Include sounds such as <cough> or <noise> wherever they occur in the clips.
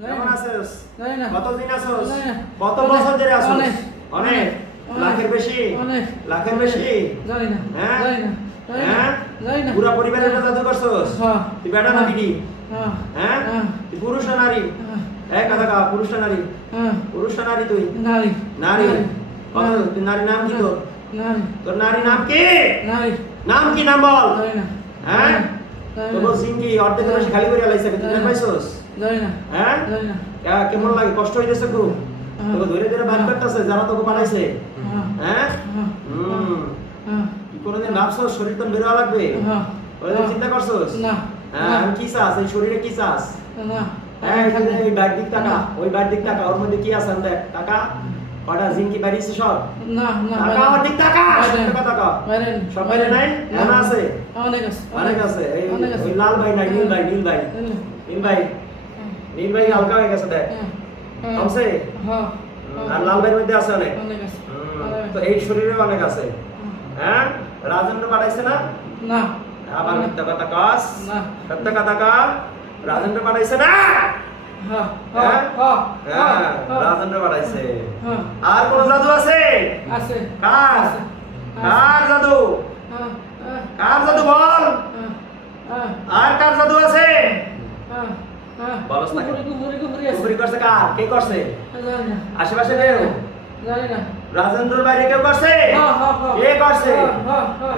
কেমন আছিস? কতদিন আছোস? কত বছর ধরে আছোস? অনেক, লাখের বেশি? অনেক। লাখের বেশি? হ্যাঁ? হ্যাঁ? পুরা পরিবারের কথা জাদু করছস? তুই বেটা না হ্যাঁ? তুই পুরুষ না নারী? এক কথা কা পুরুষ না নারী? পুরুষ না নারী তুই? নারী। নারী? তুই নারী নাম কি তোর? তোর নারী নাম কি? নারী। নাম কি? নাম বল। হ্যাঁ? তোর অর্ধেক খালি করে আলাইছে তুই। পাইছস? হ্যাঁ? কেমন লাগে? কষ্ট হইতেছে খুব। হ্যাঁ। তোকে ধরে ধরে বাদ করতেছে যারা তোকে পাঠাইছে হ্যাঁ। হ্যাঁ? হ্যাঁ। হুম। হ্যাঁ। কোনোদিন ভাবছস? শরীর তো বেরোয়া লাগবে। হ্যাঁ। কোনোদিন চিন্তা করছস? না। হ্যাঁ কি চাস? এই শরীরে কি চাস? না হ্যাঁ। ওই বাইর দিক টাকা। ওই বাইর দিক টাকা। ওর মধ্যে কি আছে? দেখ টাকা। কটা জিনকি বাড়িয়েছে সব। না না টাকা আমার দিক টাকা। টাকা টাকা সব বাইরে নাই? এমন আছে? অনেক আছে অনেক আছে। অনেক আছে। ওই লাল ভাই নাই নীল ভাই নীল ভাই। নীল ভাই। নীল ভাই হালকা হয়ে গেছে দেখ। হ্যাঁ। কমছে হ্যাঁ। আর লাল ভাইয়ের মধ্যে আছে অনেক। তো এই শরীরে অনেক আছে। হ্যাঁ। রাজেন্দ্র পাঠাইছে না? না। আবার মিথ্যা কথা না। সত্য কথা কা। রাজেন্দ্র পাঠাইছে না? হ্যাঁ। হ্যাঁ? হ্যাঁ। হ্যাঁ। রাজেন্দ্র পাঠাইছে। হ্যাঁ। আর কোন জাদু আছে? কার? কার জাদু? হ্যাঁ। হ্যাঁ। কার জাদু বল? হ্যাঁ। আর কার জাদু আছে? হ্যাঁ হ্যাঁ। বলস না। কুফরি করছে কার? কে করছে? আশেপাশে কেউ? জানি না। রাজেন্দ্রর বাইরে কেউ করছে। কে করছে।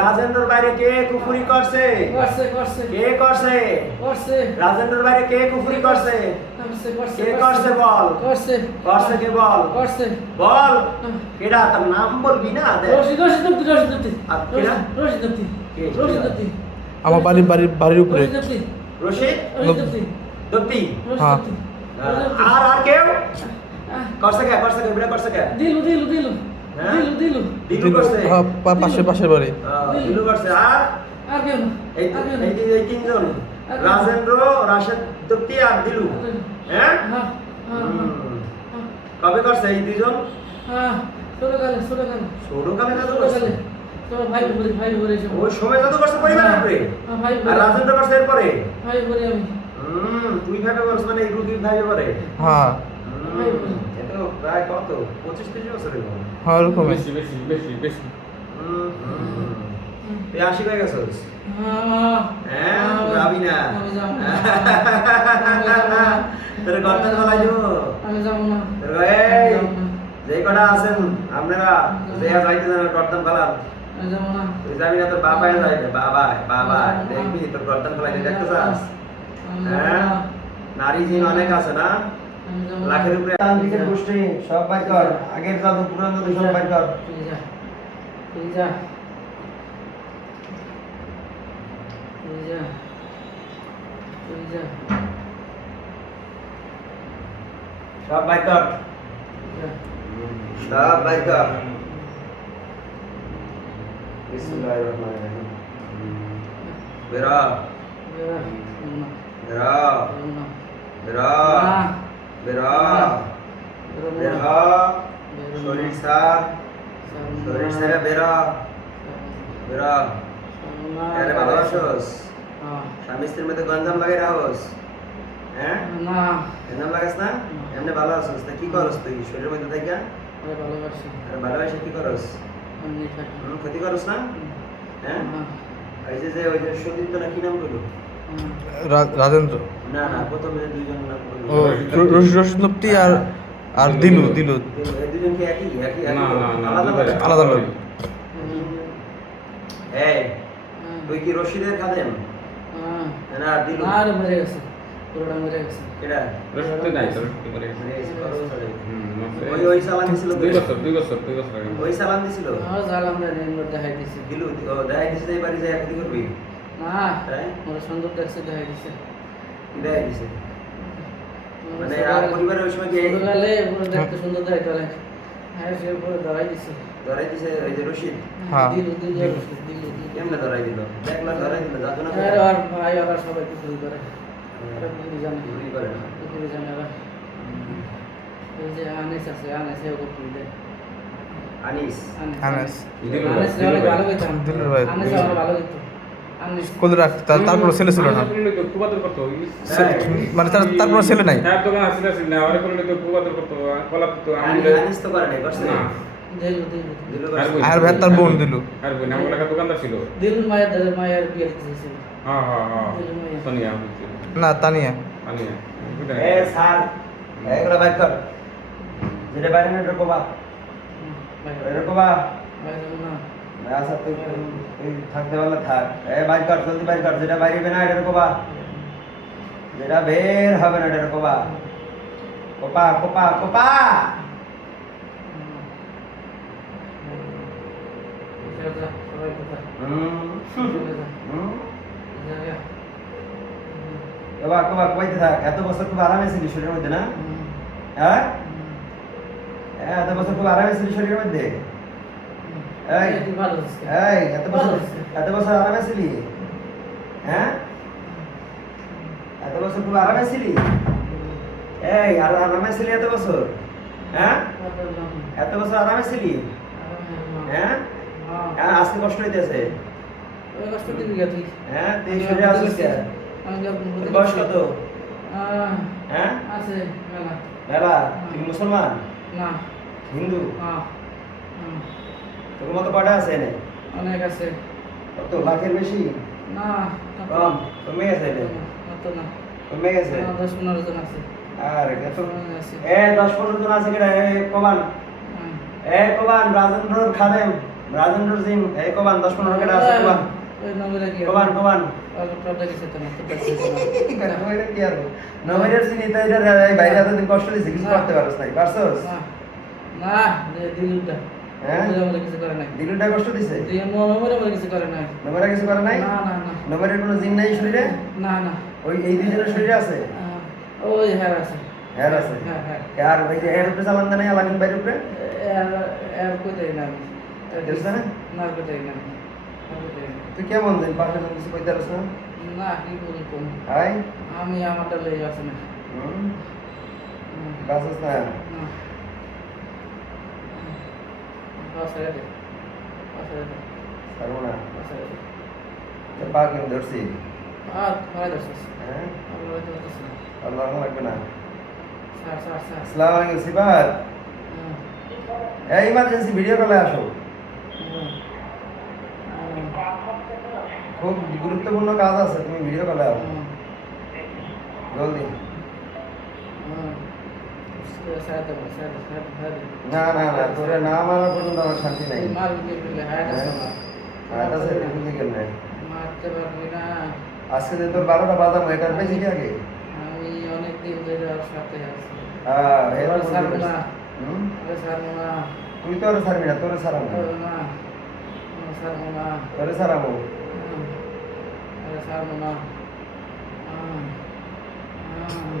রাজেন্দ্রর বাইরে কে কুফরি করছে? করছে করছে। কে করছে? করছে। রাজেন্দ্রর বাইরে কে কুফরি করছে? করছে করছে কে করছে। বল? করছে। করছে কে বল? করছে। বল। কেডা তার নাম বলবি না? রশিদ রশিদ দত্তি রশিদ দত্তি কেডা? রশিদ দত্তি রশিদ দত্তি আমার বাড়ির বাড়ির বাড়ির উপরে। রশিদ রশিদ রশিদ দত্তি হ্যাঁ। আর আর কেউ? করছে কে করছে কে বিড়া করছে কে দিলু দিলু দিলু। হ্যাঁ? দিলু দিলু। দিলু করছে হ্যাঁ, পা- পাশে পাশের বাড়ি। দিলু করছে আর? আর কেউ এই এই তিনজন। রাজেন্দ্র রাশেদ দত্তি আর দিলু। হ্যাঁ? হ্যাঁ কবে করছে এই দুইজন? হ্যাঁ ছোট কালে ছোট কালে ছোটকালে। জাদু ছোট করছে ভাই ভাই ওই সময় জাদু করছে ভাই আর রাজেন্দ্র করছে এরপরে? ভাই আমি। হুম তুই ভাবে বলছ মানে এই রুগীর ভাই এবারে হ্যাঁ। এটা প্রায় কত? পঁচিশ তিরিশ বছরের মতো হ্যাঁ ওরকমই বেশি বেশি বেশি বেশি। হুম, হুম। তুই আশি হয়ে গেছিস হ্যাঁ হ্যাঁ যাবি না। আমি যাব না। <laughs> আমি যাব না। তোর গর্দান গলায় দিব আমি যাব না। এই যে কটা আছেন আপনারা যে যাইতে আমি যাব না। তুই যাবি না তোর যাইবে বাবাই দেখবি তোর গর্দান ফেলাইতে দেখতে চাস? হ্যাঁ। নারী জিন অনেক আছে না। লাখের উপরে তান্ত্রিকের গোষ্ঠী সব বাই কর। আগের জাদু পুরান জাদু সব বাই কর। সব বাই কর। সব বাই কর। বিসমিল্লাহির রহমানির রহিম বেরা। বেরা। না বেরা। না বেরা না বেরা বেরোবো বের না। হ শরীর সার শরীর সারা বেরা বেরা আরে ভালোবাসোস স্বামী স্ত্রীর মধ্যে গঞ্জাম লাগাই রাখোস? হ্যাঁ? না। গঞ্জাম লাগাস না? এমনি ভালো আছোস। তা কি করস তুই? শরীরের মধ্যে থেকে ভালোবাসি। আরে ভালোবাসে কি করস? ক্ষতি করস না? হ্যাঁ? ওই যে ওই যে সতীর্থ না কি নাম করল। রা- রাজেন্দ্র। না না প্রথমে দুইজন ও র- রশি রশিদ নপ্তি আর আর দিলু দিলু আলাদা লোক। হ্যাঁ, তুই কি রশিদের খাদেম? হ্যাঁ। না দিলু। আর মরে গেছে। পুরোটা মরে গেছে। কেডা? রসতে নাই তো মরে গেছে, কত বছরে? হুম, মাসে- ওই ওই সালাম দিছিল দুই বছর দুই বছর দুই বছর ওই সালাম দিছিল? আমার জালাম দেন দেখাই দিছে দিলু ও দেখাই দিছে এই বাড়ি যায় ক্ষতি করবি? তাই মোর সুন্দর দেখছে দেখাই দিছে কি দেখাই মানে আর পরিবারের ওই সময় যে ছোটকালে পুরো দেখতে সুন্দর দেখাই করে হ্যাঁ সে পুরো ধরাই দিছে ধরাই দিছে ওই যে রশিদ হ্যাঁ। দিল দিল দিল দিল কেমনে ধরাই দিল দেখলা ধরাই দিল যাতো না আর আর ভাই আর সবাই কুকুরি করে আরে কুকুরি জানে চুরি করে না কুকুরি জানে আর ওই যে আনেস আছে আনেস কুকুরি দেয় আনিস। ভালো ভালো তার- তারপর ছেলে ছিল না। করতো মানে তার তারপর ছেলে নাই। হ্যাঁ আর ভাই তার বোন দিল। আর বই নাম লেখা দোকানদার ছিল। দিলু মায়ের দাদা মায়ের বিয়ে দিয়েছিল হ্যাঁ হ্যাঁ হ্যাঁ। সোনিয়া না তানিয়া। সোনিয়া এ, স্যার, এগুলো বাইর কর। যেটা বাইরে না, এটা কোবা। এটা বাইরে না। আচ্ছা, তুই থাকতে পারলে থাক। এ, বাইর কর, জলদি বাইর কর। যেটা বাইরে না, এটা কোবা। যেটা বের হবে না, এটা কোবা। কোপা, কোপা, কোপা। কোবা, কোবা, কোবাইতে থাক। এত বছর খুব আরামে ছিলি শরীরের মধ্যে না হ্যাঁ হ্যাঁ, এত বছর খুব আরামে ছিলি শরীরের মধ্যে এই এত বছর এত বছর আরামে ছিলি? হ্যাঁ? এত বছর খুব আরামে ছিলি? এই আর আরামে ছিলি এত বছর? হ্যাঁ? এত বছর আরামে ছিলি? হ্যাঁ? হ্যাঁ আজকে কষ্ট হইতেছে। হ্যাঁ তুই শরীরে আসিস বয়স কত? হ্যাঁ? আছে মেলা। মেলা? তুই মুসলমান? না। হিন্দু? হ্যাঁ তোর মতো কয়টা আছে এনে? অনেক আছে। কত লাখের বেশি না কম কমে গেছে এনে? অত না। কমে গেছে না, দশ পনেরো জন আছে। আর এত এ দশ পনেরো জন আছে কিনা এ কমান। এ কমান রাজেন্দ্র খাদেম। রাজেন্দ্র সিং এ কমান দশ পনেরো কেটা আছে? কমান। কি কমান কমান। তো না তো তো না। কষ্ট দিছে কিছু করতে পারছ নাই। পারছস? না। না হ্যাঁ? কিছু করে নাই। দিলুটা কষ্ট দিছে? আমাদের কিছু করে নাই। নবীরা কিছু করে নাই? না না না। নবীরের কোনো জিন নাই শরীরে? না না। ওই এই দুজনের শরীরে আছে? ওই হ্যাঁ আছে। হ্যাঁ আছে? হ্যাঁ হ্যাঁ। আর ওই যে এর উপরে চালান দেয় নাই আলামিন বাইরের উপরে? এর এর কোথায় না দেখছ না? না কোথায় না। না না। তুই কেমন দিন পাশে কোনো কিছু কইতে পারছ না? না কি বলি কম হাই। আমি আমারটা লই আছে না না। না বাসা বাসা রে পারব না পা কেন ধরছি আর হ্যাঁ আল্লাহ লাগবে না আসসালামু আলাইকুম এই ইমার্জেন্সি ভিডিও কলে আসো হুম, হুম, খুব গুরুত্বপূর্ণ কাজ আছে তুমি ভিডিও কলে আসো হুম, জলদি না না না তোরে না মারা পর্যন্ত আমার শান্তি নাই মারবি কে বলে হায়াত আছে না আর আছে বুঝি কেন নাই মারতে পারবি না আজকে যে তোর বারোটা বাদাম এটার পেয়েছি কি আগে আমি অনেক দিন ধরে ওর সাথে আছি হ্যাঁ এবার ওর ছাড়বো না হুম ওরে ছাড়বো না তুই তো ওরে ছাড়বি না তোরে ছাড়াবো ওরে না ওরে ছাড়বো না তোরে ছাড়াবো হুম, ওরে ছাড়বো না হুম, হুম, হুম,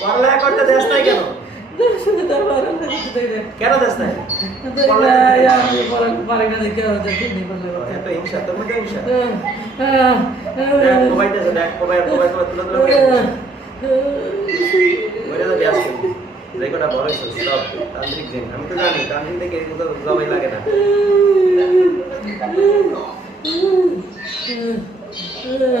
পড়ালেখা করতে দেশ নাই কেন? কেন দেশ নাই? আমি তো জানি, তান্ত্রিক থেকে জবাই লাগে না। মরা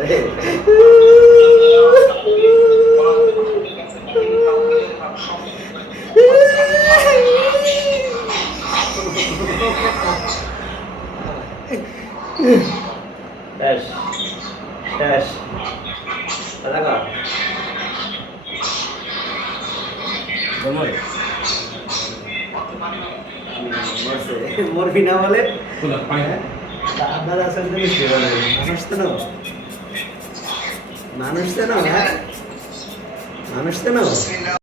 রে Dash. Dash. Talaga. Gamoy. মোর বিনা বলে আপনারা আসলে মিষ্টি বলে মানুষ তো